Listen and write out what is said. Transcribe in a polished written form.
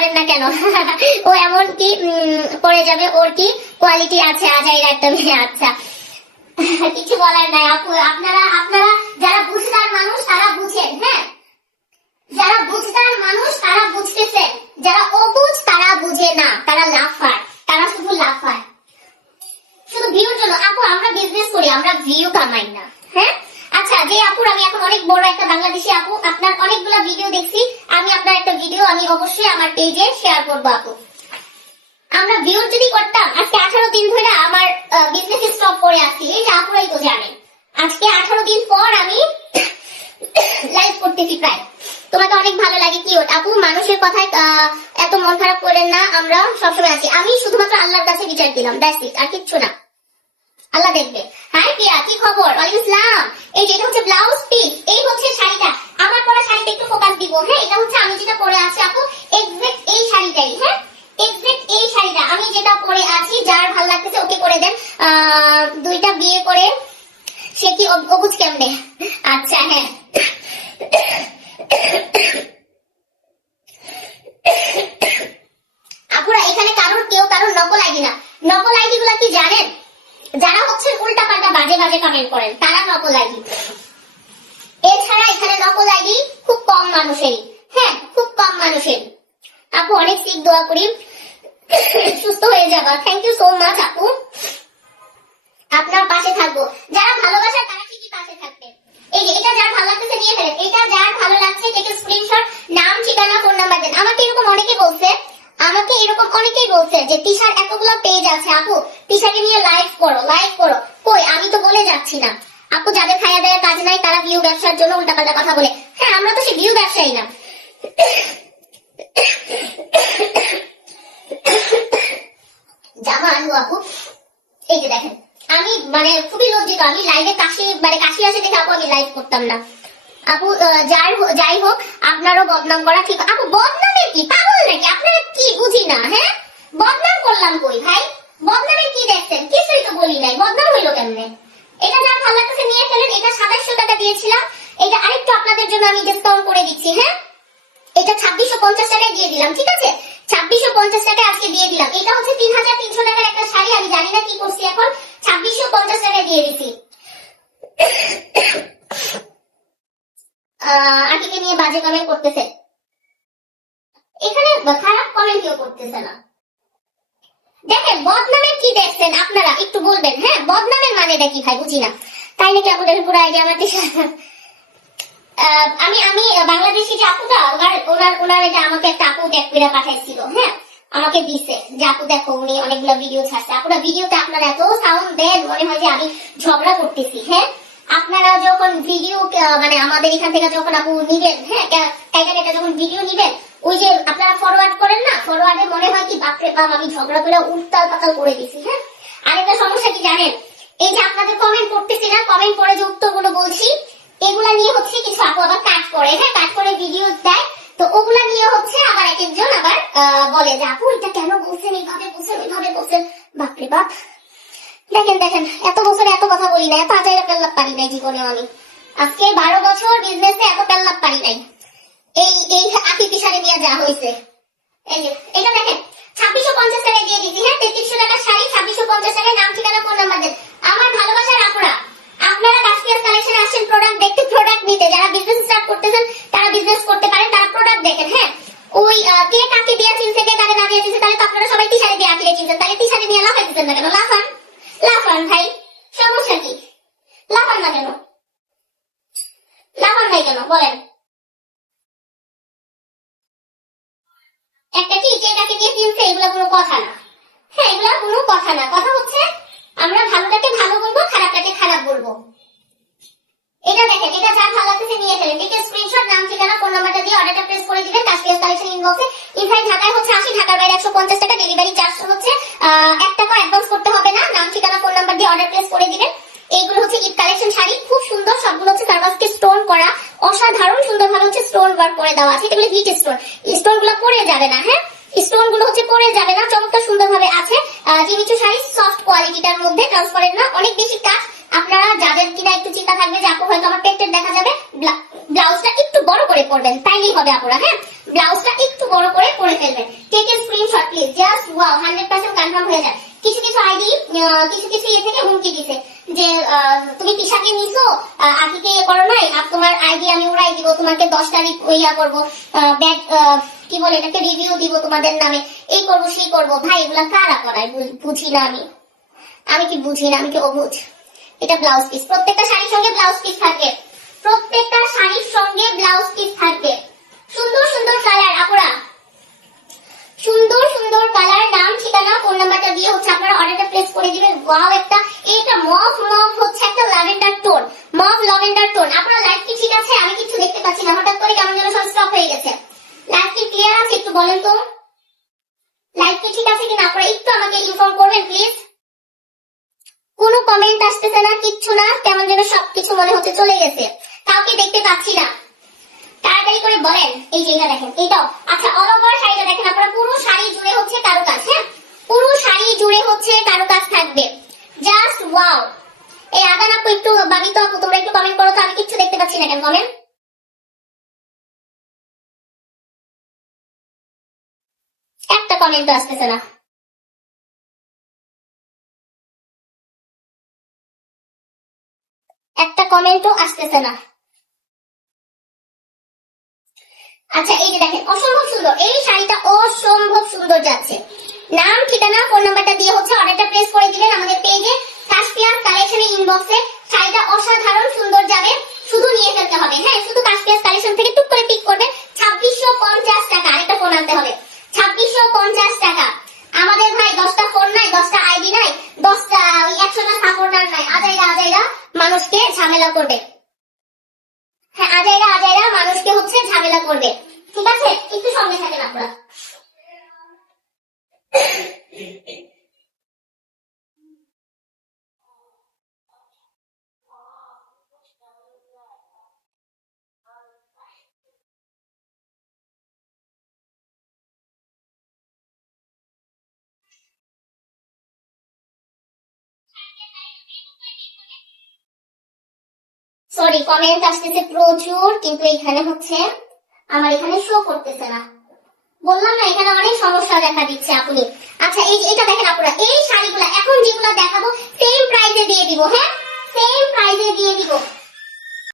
পরেন না কেন? ও এমন কি পরে যাবে, ওর কি কোয়ালিটি আছে আজাইরা একটা মেয়ে। আচ্ছা কিছু বলার নাই আপু, আপনারা আপনারা যারা বুঝদার মানুষ তারা বুঝেন, হ্যাঁ যারা বুঝদার মানুষ তারা বুঝতেছেন, যারা অবুঝ তারা বুঝে না, তারা লাফার, তারা শুধু লাফার শুধু ভিউর জন্য। আপু আমরা বিজনেস করি, আমরা ভিউ কামাই না, হ্যাঁ। আচ্ছা যে আপুর আমি এখন অনেক বড় একটা বাংলাদেশি আপু, আপনার অনেকগুলো ভিডিও দেখছি, আমি আপনার একটা ভিডিও আমি অবশ্যই আমার পেজে শেয়ার করবো আপু। আমরা ভিউ যদি করতাম আজকে 18 দিন ধরে আমার বিজনেস স্টপ করে আসছি, এই যে আপুরাই তো জানেন। আজকে 18 দিন পর আমি লাইভ করতেছি প্রায়। তোমাকে অনেক ভালো লাগে কি আপু, মানুষের কথায় এত মন খারাপ করেন না, আমরা সবসময় আছি। আমি শুধুমাত্র আল্লাহর কাছে বিচার দিলাম, দ্যাটস ইট, আর কিচ্ছু না, আল্লাহ দেখবে। হাই প্রিয়া, কি খবর? ওয়ালাইকুম আসসালাম। এই যে এটা হচ্ছে ব্লাউজ পিস, এই হচ্ছে শাড়িটা, আমার পরা শাড়িটা একটু ফোকাস দিব, হ্যাঁ এটা হচ্ছে আমি যেটা পরে আছি আপু, এক্সাক্ট এই শাড়িটাই, হ্যাঁ এক্সাক্ট এই শাড়িটা আমি যেটা পরে আছি। যার ভালো লাগতেছে ওকে করে দেন। দুইটা বিয়ে করে সে কি অবুঝ কেমনে? আচ্ছা হ্যাঁ আপুরা এখানে কেউ কারোর নকল আইডি না। নকল আইডি গুলা কি জানেন? যারা হচ্ছে উল্টা পাল্টা বাজে বাজে কমেন্ট করেন তারা নকল আইডি। এছাড়া এখানে নকল আইডি খুব কম মানুষেরই, হ্যাঁ খুব কম মানুষের। আপু অনেক সিক, দোয়া করি সুস্থ হয়ে যাবা। থ্যাংক ইউ সো মাচ আপু, আপনার পাশে থাকবো। যারা ভালোবাসা তারা ঠিকই পাশে থাকবে। এই যে এটা যার ভালো লাগতেছে নিয়ে ফেলেন, এটা যার ভালো লাগছে টেকে স্ক্রিনশট, নাম ঠিকানা ফোন নাম্বার দেন। আমাকে এরকম অনেকেই বলছে যে তিশার এতগুলো পেজ আছে আপু, তিশাকে নিয়ে লাইভ করো লাইভ করো। কই আমি তো বলে যাচ্ছি না আপু, যাদের খায়া দেয়া কাজ নাই তারা ভিউ ব্যবসার জন্য উল্টাপাল্টা কথা বলে। হ্যাঁ আমরা তো সে ভিউ ব্যবসায়ী না। জামা আনবো আপু, এই যে দেখেন আমি মানে খুবই লজ্জিত, আমি লাইভে কাশি আসে দেখে আপু আমি লাইভ করতাম না আপু। যাই হোক আপনারও বদনাম করা ঠিক। আপু বদনামের কি, পাগল নাকি আপনারা? কি বুঝি না, হ্যাঁ বদনাম করলাম কই ভাই? বদনামের কি দেখছেন? কিছুই তো বলি নাই, বদনাম হইলো কেমনে? এটা যার ভালো লাগতেছে নিয়ে ফেলেন। এটা 2700 টাকা দিয়েছিলাম, এটা আরেকটু আপনাদের জন্য আমি ডিসকাউন্ট করে দিচ্ছি, হ্যাঁ এটা 2650 টাকায় দিয়ে দিলাম, ঠিক আছে 2650 টাকায় আজকে দিয়ে দিলাম। এটা হচ্ছে 3300 টাকার একটা শাড়ি, আমি জানি না কি করছি এখন, 2650 টাকায় দিয়ে দিছি। আকিকে নিয়ে বাজে কমেন্ট করতেছে, এখানে খারাপ কমেন্ট কেউ করতেছে না। দেখেন বদনামের কি দেখছেন আপনারা একটু বলবেন, হ্যাঁ বদনামের মানেটা কি ভাই বুঝি না। তাই নাকি আপনাদের পুরো আইডিয়া আমার আমি বাংলাদেশি যে আপুটা ওনার এটা আমাকে একটা আপু ট্যাগ করে পাঠাইছিল, হ্যাঁ আমাকে দিছে যে আপু দেখো উনি অনেকগুলো ভিডিও ছাড়ছে। আপুরা ভিডিওতে আপনারা এত সাউন্ড দেন মনে হয় যে আমি ঝগড়া করতেছি, হ্যাঁ আপনারা যখন ভিডিও মানে আমাদের এখান থেকে যখন আপু নিবেন, হ্যাঁ এটা যখন ভিডিও নিবেন, ওই যে আপনারা ফরওয়ার্ড করেন না, ফরওয়ার্ডে মনে হয় কি বাপরে বাপ আমি ঝগড়া করে উল্টাল পাতাল করে দিছি। হ্যাঁ আরেকটা সমস্যা কি জানেন, এই যে আপনাদের কমেন্ট করতেছি না, কমেন্ট করে যে উত্তরগুলো বলছি এগুলা নিয়ে হচ্ছে কিছু আপু আবার কাট করে, হ্যাঁ কাট করে ভিডিও দেয়, তো ওগুলা নিয়ে হচ্ছে আবার এক একজন আবার বলে যে আপু এটা কেন বলছেন, এইভাবে বলছেন ওইভাবে বলছেন। বাপরে বাপ দেখেন এত বছরে এত কথা বলি না, এত আজাইরা পেল্লাপ পারি নাই জীবনে আমি। আজকে 12 বছর বিজনেসে এত পেল্লাপ পারি নাই। এই আকি পিছারে নিয়ে যা হয়েছে। এই যে এটা দেখেন 2650 টাকায় দিয়ে দিচ্ছি, হ্যাঁ 3300 টাকার শাড়ি 2650 টাকায়, নাম ঠিকানা ফোন নাম্বার দেন। আমার ভালোবাসার আপুরা আপনারা কাশ্মীর কালেকশন আসছেন প্রোডাক্ট দেখতে, প্রোডাক্ট নিতে। যারা বিজনেস স্টার্ট করতেছেন তারা বিজনেস করতে পারেন, তারা প্রোডাক্ট দেখেন, হ্যাঁ ওই কে কাকে দিয়ে চিনছে কে কাকে না দিয়ে চিনছে, তাহলে তো আপনারা সবাই টিশারে দিয়ে আঁকিয়ে চিনছেন, তাহলে টিশারে নিয়ে লাফাইতেছেন না কেন? লাফান ভাই, সমস্যা কি? লাফান না কেন, লাফান নাই কেন বলেন? একটা কি কে কাকে দিয়ে চিনছে এগুলো কোনো কথা না, হ্যাঁ এগুলো কোনো কথা না। কথা হচ্ছে আমরা ভালোটাকে ভালো বলবো, খারাপটাকে খারাপ বলবো। এটা দেখেন এটা যার ভালো লাগতেছে নিয়ে ফেলেন, দেখে স্ক্রিনশট, নাম ঠিকানা ফোন নাম্বারটা দিয়ে অর্ডারটা প্লেস করে দিবেন। কাশ্মীর কালেকশন ইনবক্সে। ইনসাইড ঢাকায় হচ্ছে 80, ঢাকার বাইরে 150 টাকা, ডেলিভারি চার্জ হচ্ছে 1 টাকা অ্যাডভান্স করতে হবে না। নাম ঠিকানা ফোন নাম্বার দিয়ে অর্ডার প্লেস করে দিবেন। এইগুলো হচ্ছে ঈদ কালেকশন শাড়ি, খুব সুন্দর, সবগুলো হচ্ছে সার্ভাসকে স্টোন করা, অসাধারণ সুন্দর ভাবে হচ্ছে স্টোন ওয়ার্ক করে দেওয়া আছে। এগুলো হিট স্টোন, স্টোন গুলো পড়ে যাবে না, হ্যাঁ স্টোন গুলো হচ্ছে পড়ে যাবে না, চমৎকার সুন্দর ভাবে আছে। জিমিচু শাড়ি সফট কোয়ালিটিটার মধ্যে, ট্রান্সপারেন্ট না, অনেক বেশি কাজ আপনারা যাদের কিনা একটু চিন্তা থাকবে যে আপু হয়তো আমার পেটের দেখা যাবে, ব্লাউজটা একটু বড় করে পরবেন, তাইলেই হবে আপুরা। হ্যাঁ, ব্লাউজটা একটু বড় করে পরে ফেলবেন। Take a screenshot please, just wow, 100% confirm হয়ে যায়। কিছু কিছু আইডি কিছু কিছু ইয়ে থেকে হুমকি দিছে যে তুমি তিশাকে নিছো, আকিকে করো নাই, আর তোমার আইডি আমি উড়াই দিব, তোমাকে 10 তারিখ ইয়া করবো, ব্যাড কি বলে এটাকে, রিভিউ দিব তোমাদের নামে, এই করবো সেই করবো। ভাই এগুলা কারা করায় বুঝি না আমি কি বুঝি না, আমি কি অবুঝ। এটা ব্লাউজ পিস, প্রত্যেকটা শাড়ির সঙ্গে ব্লাউজ পিস থাকবে, প্রত্যেকটা শাড়ির সঙ্গে ব্লাউজ পিস থাকবে। সুন্দর সুন্দর কালার আপুরা, সুন্দর সুন্দর কালার, নাম ঠিকানা ফোন নাম্বারটা দিয়ে হচ্ছে আপনারা অর্ডারটা প্লেস করে দিবেন। ওয়াও, এটা মভ হচ্ছে একটা lavender tone, mauve lavender tone. আপনারা লাইভ কি ঠিক আছে? আমি কিছু দেখতে পাচ্ছি না, হঠাৎ করে কেমন যেন সব স্টপ হয়ে গেছে। লাইভ কি ক্লিয়ার আছে একটু বলেন তো, লাইভ কি ঠিক আছে কিনা আপনারা একটু আমাকে ইনফর্ম করবেন প্লিজ। কোনো কমেন্ট আসতেছে না, কিচ্ছু না, কেমন যেন সবকিছু মনে হচ্ছে চলে গেছে, কাউকে দেখতে পাচ্ছি না। তাড়াতাড়ি করে বলেন। এই যে এটা দেখেন, এইটাও আচ্ছা, অল ওভার শাড়িটা দেখেন আপনারা, পুরো শাড়ি জুড়ে হচ্ছে কারুকাজ। হ্যাঁ, পুরো শাড়ি জুড়ে হচ্ছে কারুকাজ থাকবে, জাস্ট ওয়াও। এই আদান আপু একটু, বাবিত আপু তোমরা একটু কমেন্ট করো তো, আমি কিচ্ছু দেখতে পাচ্ছি না কেন কমেন্ট। একটা কমেন্ট তো আসতেছে না, একটা কমেন্টও আসতেছে না। আচ্ছা, এই যে দেখেন, অসম্ভব সুন্দর এই শাড়িটা, অসম্ভব সুন্দর যাচ্ছে। নাম ঠিকানা ফোন নাম্বারটা দিয়ে হচ্ছে অর্ডারটা প্লেস করে দিবেন আমাদের পেজে, কাশপিয়াস কালেকশনের ইনবক্সে। শাড়িটা অসাধারণ সুন্দর যাবে, শুধু নিয়ে ফেলতে হবে। হ্যাঁ, শুধু কাশপিয়াস কালেকশন থেকে টুক করে পিক করবে। 2650 টাকা, আরেকটা ফোন আনতে হবে। 2650 টাকা। আমাদের ভাই 10টা ফোন নাই, 10টা আইডি নাই, 10টা 100টা সাপোর্টার নাই, আজাইরা মানুষকে ঝামেলা করবে। হ্যাঁ, আজাইরা মানুষকে হচ্ছে ঝামেলা করবে, ঠিক আছে? একটু সঙ্গে থাকেন আপনারা। সরি, কমেন্ট আসতেছে প্রচুর, কিন্তু এখানে হচ্ছে আমার এখানে শো করতেছে না। বললাম না, এখানে অনেক সমস্যা দেখা দিচ্ছে আপনি। আচ্ছা, এই যে এটা দেখেন আপনারা, এই শাড়িগুলা এখন যেগুলা দেখাবো সেম প্রাইসে দিয়ে দিব। হ্যাঁ, সেম প্রাইসে দিয়ে দিব।